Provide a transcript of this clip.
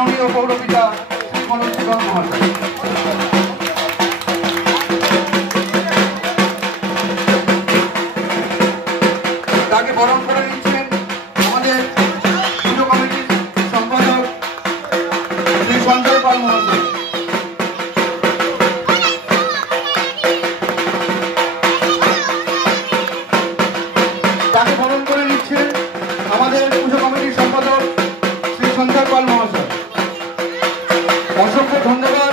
মাননীয় পৌরপিতা শ্রী মনোজ শিবন মহাশয়। তাকে বরণ করে নিচ্ছেন আমাদের পুজো কমিটির সম্পাদক শ্রী সঞ্জয় পাল মহাশয়। তাকে বরণ করে নিচ্ছেন আমাদের পুজো কমিটির সম্পাদক শ্রী সঞ্জয় পাল মহাশয়। অসংখ্য ধন্যবাদ।